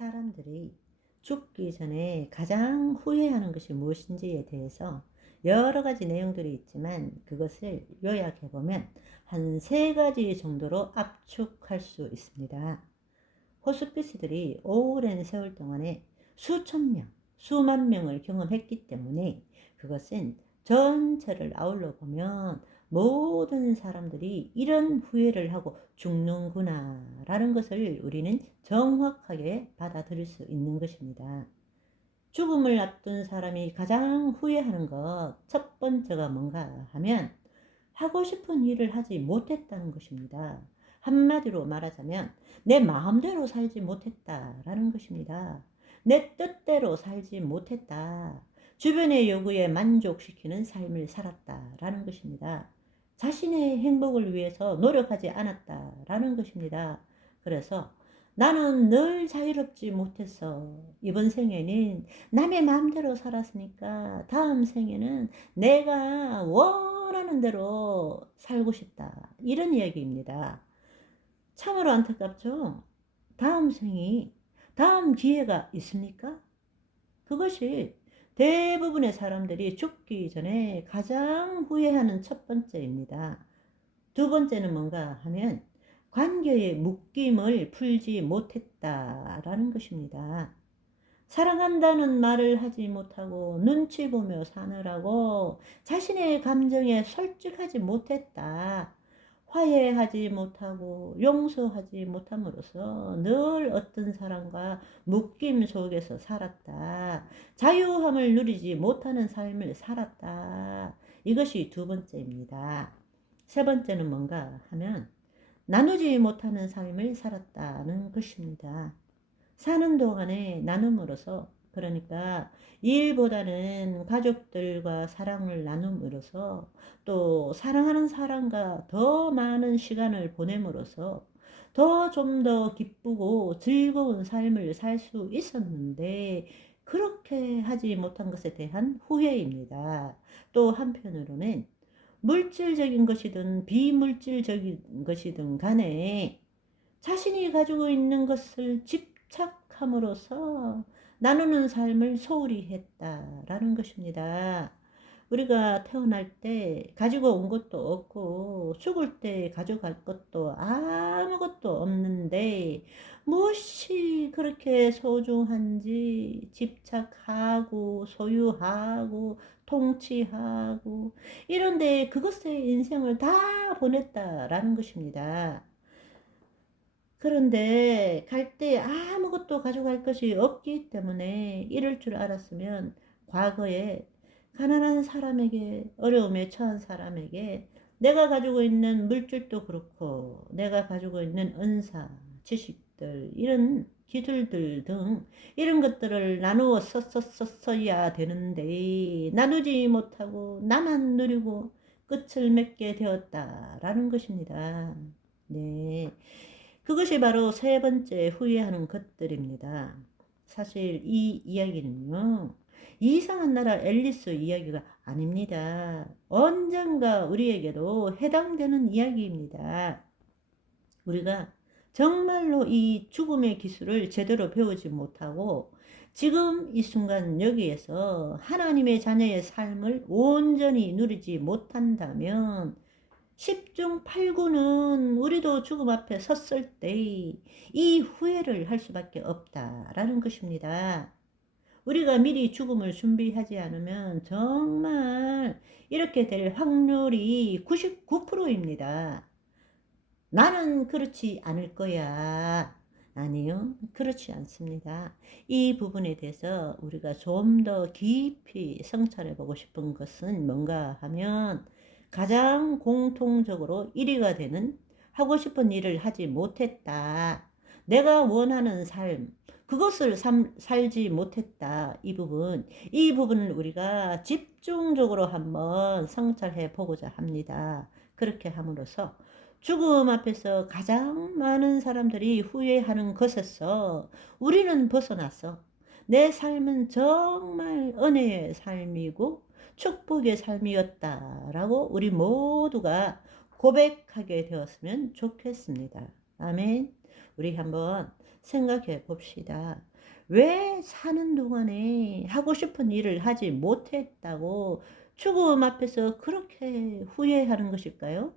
사람들이 죽기 전에 가장 후회하는 것이 무엇인지에 대해서 여러 가지 내용들이 있지만 그것을 요약해 보면 한 세 가지 정도로 압축할 수 있습니다. 호스피스들이 오랜 세월 동안에 수천 명, 수만 명을 경험했기 때문에 그것은 전체를 아울러 보면 모든 사람들이 이런 후회를 하고 죽는구나 라는 것을 우리는 정확하게 받아들일 수 있는 것입니다. 죽음을 앞둔 사람이 가장 후회하는 것 첫 번째가 뭔가 하면 하고 싶은 일을 하지 못했다는 것입니다. 한마디로 말하자면 내 마음대로 살지 못했다라는 것입니다. 내 뜻대로 살지 못했다. 주변의 요구에 만족시키는 삶을 살았다라는 것입니다. 자신의 행복을 위해서 노력하지 않았다라는 것입니다. 그래서 나는 늘 자유롭지 못했어. 이번 생에는 남의 마음대로 살았으니까 다음 생에는 내가 원하는 대로 살고 싶다. 이런 이야기입니다. 참으로 안타깝죠? 다음 기회가 있습니까? 그것이 대부분의 사람들이 죽기 전에 가장 후회하는 첫 번째입니다. 두 번째는 뭔가 하면 관계의 묶임을 풀지 못했다라는 것입니다. 사랑한다는 말을 하지 못하고 눈치 보며 사느라고 자신의 감정에 솔직하지 못했다. 화해하지 못하고 용서하지 못함으로써 늘 어떤 사람과 묶임 속에서 살았다. 자유함을 누리지 못하는 삶을 살았다. 이것이 두 번째입니다. 세 번째는 뭔가 하면 나누지 못하는 삶을 살았다는 것입니다. 사는 동안에 나눔으로써, 그러니까 일보다는 가족들과 사랑을 나눔으로써, 또 사랑하는 사람과 더 많은 시간을 보냄으로써 좀 더 기쁘고 즐거운 삶을 살 수 있었는데 그렇게 하지 못한 것에 대한 후회입니다. 또 한편으로는 물질적인 것이든 비물질적인 것이든 간에 자신이 가지고 있는 것을 집착함으로써 나누는 삶을 소홀히 했다라는 것입니다. 우리가 태어날 때 가지고 온 것도 없고 죽을 때 가져갈 것도 아무것도 없는데 무엇이 그렇게 소중한지 집착하고 소유하고 통치하고 이런데 그것에 인생을 다 보냈다라는 것입니다. 그런데 갈 때 아무것도 가져갈 것이 없기 때문에 이럴 줄 알았으면 과거에 가난한 사람에게, 어려움에 처한 사람에게 내가 가지고 있는 물질도 그렇고 내가 가지고 있는 은사, 지식들, 이런 기술들 등 이런 것들을 나누어 썼어야 되는데 나누지 못하고 나만 누리고 끝을 맺게 되었다라는 것입니다. 네. 그것이 바로 세 번째 후회하는 것들입니다. 사실 이 이야기는요, 이상한 나라 앨리스 이야기가 아닙니다. 언젠가 우리에게도 해당되는 이야기입니다. 우리가 정말로 이 죽음의 기술을 제대로 배우지 못하고 지금 이 순간 여기에서 하나님의 자녀의 삶을 온전히 누리지 못한다면 10중 8구는 우리도 죽음 앞에 섰을 때 이 후회를 할 수밖에 없다라는 것입니다. 우리가 미리 죽음을 준비하지 않으면 정말 이렇게 될 확률이 99%입니다. 나는 그렇지 않을 거야. 아니요, 그렇지 않습니다. 이 부분에 대해서 우리가 좀 더 깊이 성찰해 보고 싶은 것은 뭔가 하면 가장 공통적으로 1위가 되는 하고 싶은 일을 하지 못했다. 내가 원하는 삶, 그것을 살지 못했다. 이 부분을 우리가 집중적으로 한번 성찰해 보고자 합니다. 그렇게 함으로써 죽음 앞에서 가장 많은 사람들이 후회하는 것에서 우리는 벗어나서 내 삶은 정말 은혜의 삶이고 축복의 삶이었다라고 우리 모두가 고백하게 되었으면 좋겠습니다. 아멘. 우리 한번 생각해 봅시다. 왜 사는 동안에 하고 싶은 일을 하지 못했다고 죽음 앞에서 그렇게 후회하는 것일까요?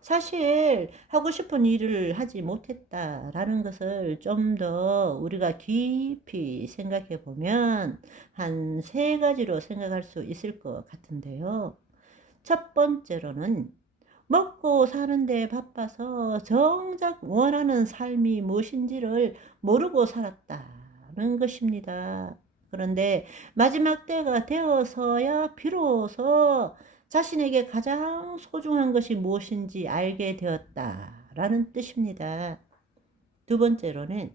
사실 하고 싶은 일을 하지 못했다라는 것을 좀 더 우리가 깊이 생각해 보면 한 세 가지로 생각할 수 있을 것 같은데요. 첫 번째로는 먹고 사는데 바빠서 정작 원하는 삶이 무엇인지를 모르고 살았다는 것입니다. 그런데 마지막 때가 되어서야 비로소 자신에게 가장 소중한 것이 무엇인지 알게 되었다라는 뜻입니다. 두 번째로는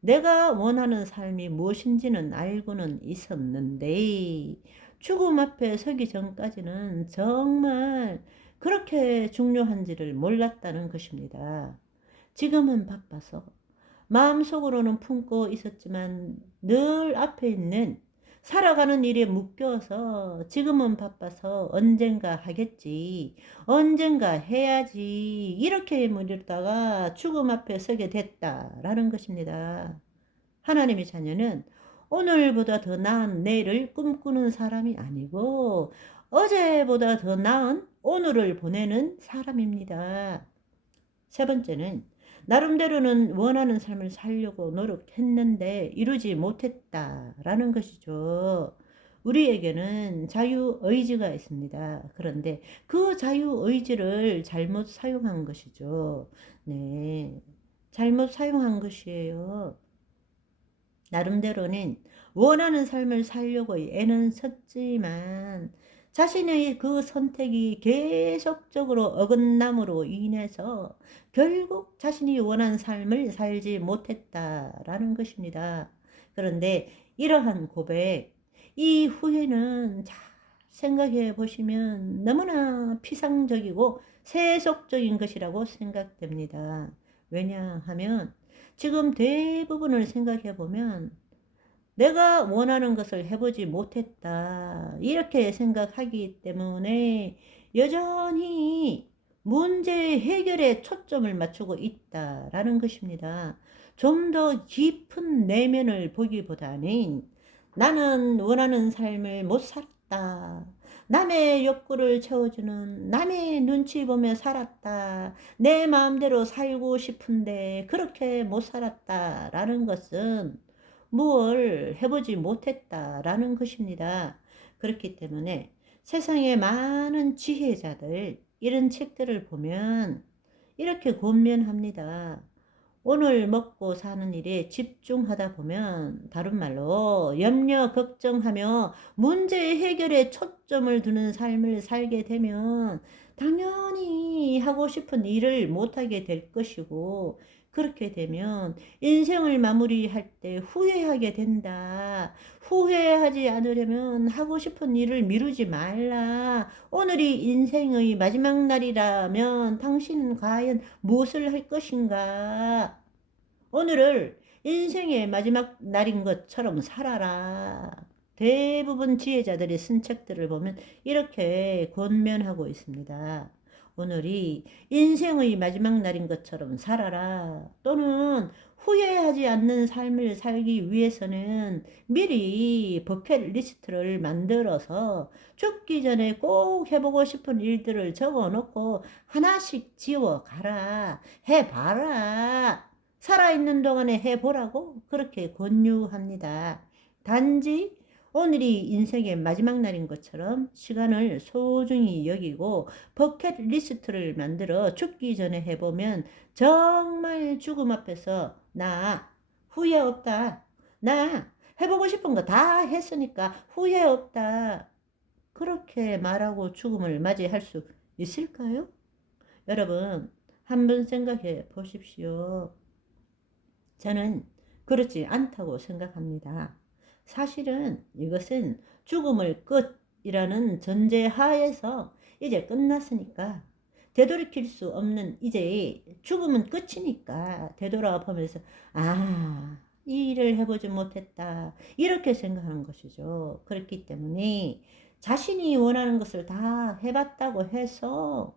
내가 원하는 삶이 무엇인지는 알고는 있었는데 죽음 앞에 서기 전까지는 정말 그렇게 중요한지를 몰랐다는 것입니다. 지금은 바빠서 마음속으로는 품고 있었지만 늘 앞에 있는 살아가는 일에 묶여서 지금은 바빠서 언젠가 하겠지, 언젠가 해야지 이렇게 물다가 죽음 앞에 서게 됐다라는 것입니다. 하나님의 자녀는 오늘보다 더 나은 내일을 꿈꾸는 사람이 아니고 어제보다 더 나은 오늘을 보내는 사람입니다. 세 번째는 나름대로는 원하는 삶을 살려고 노력했는데 이루지 못했다라는 것이죠. 우리에게는 자유의지가 있습니다. 그런데 그 자유의지를 잘못 사용한 것이죠. 네. 잘못 사용한 것이에요. 나름대로는 원하는 삶을 살려고 애는 썼지만 자신의 그 선택이 계속적으로 어긋남으로 인해서 결국 자신이 원하는 삶을 살지 못했다라는 것입니다. 그런데 이러한 고백 이후에는 잘 생각해 보시면 너무나 피상적이고 세속적인 것이라고 생각됩니다. 왜냐하면 지금 대부분을 생각해 보면 내가 원하는 것을 해보지 못했다. 이렇게 생각하기 때문에 여전히 문제 해결에 초점을 맞추고 있다라는 것입니다. 좀 더 깊은 내면을 보기보다는 나는 원하는 삶을 못 살았다. 남의 욕구를 채워주는 남의 눈치 보며 살았다. 내 마음대로 살고 싶은데 그렇게 못 살았다라는 것은 뭘 해보지 못했다라는 것입니다. 그렇기 때문에 세상에 많은 지혜자들 이런 책들을 보면 이렇게 권면합니다. 오늘 먹고 사는 일에 집중하다 보면 다른 말로 염려 걱정하며 문제 해결에 초점을 두는 삶을 살게 되면 당연히 하고 싶은 일을 못하게 될 것이고 그렇게 되면 인생을 마무리할 때 후회하게 된다. 후회하지 않으려면 하고 싶은 일을 미루지 말라. 오늘이 인생의 마지막 날이라면 당신은 과연 무엇을 할 것인가? 오늘을 인생의 마지막 날인 것처럼 살아라. 대부분 지혜자들의 쓴 책들을 보면 이렇게 권면하고 있습니다. 오늘이 인생의 마지막 날인 것처럼 살아라. 또는 후회하지 않는 삶을 살기 위해서는 미리 버킷리스트를 만들어서 죽기 전에 꼭 해보고 싶은 일들을 적어 놓고 하나씩 지워 가라. 해봐라. 살아있는 동안에 해보라고 그렇게 권유합니다. 단지 오늘이 인생의 마지막 날인 것처럼 시간을 소중히 여기고 버킷리스트를 만들어 죽기 전에 해보면 정말 죽음 앞에서 나 후회 없다. 나 해보고 싶은 거 다 했으니까 후회 없다. 그렇게 말하고 죽음을 맞이할 수 있을까요? 여러분, 한번 생각해 보십시오. 저는 그렇지 않다고 생각합니다. 사실은 이것은 죽음을 끝이라는 전제하에서 이제 끝났으니까 되돌이킬 수 없는 이제 죽음은 끝이니까 되돌아보면서 이 일을 해보지 못했다 이렇게 생각하는 것이죠. 그렇기 때문에 자신이 원하는 것을 다 해봤다고 해서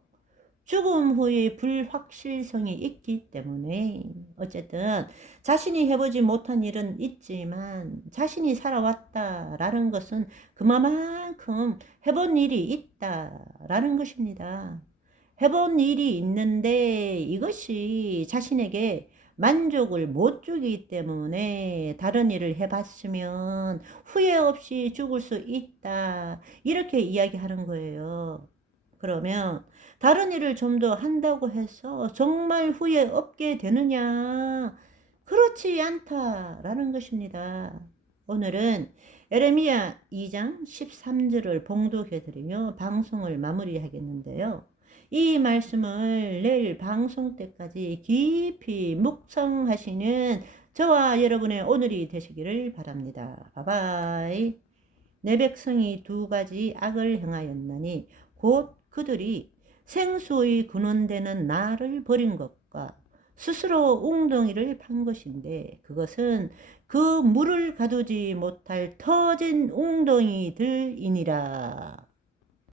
죽음 후의 불확실성이 있기 때문에 어쨌든 자신이 해보지 못한 일은 있지만 자신이 살아왔다라는 것은 그만큼 해본 일이 있다라는 것입니다. 해본 일이 있는데 이것이 자신에게 만족을 못 주기 때문에 다른 일을 해봤으면 후회 없이 죽을 수 있다. 이렇게 이야기하는 거예요. 그러면 다른 일을 좀 더 한다고 해서 정말 후회 없게 되느냐? 그렇지 않다라는 것입니다. 오늘은 에레미야 2장 13절을 봉독해 드리며 방송을 마무리하겠는데요. 이 말씀을 내일 방송 때까지 깊이 묵상하시는 저와 여러분의 오늘이 되시기를 바랍니다. 바이바이. 내 백성이 두 가지 악을 행하였나니 곧 그들이 생수의 근원되는 나를 버린 것과 스스로 웅덩이를 판 것인데 그것은 그 물을 가두지 못할 터진 웅덩이들이니라.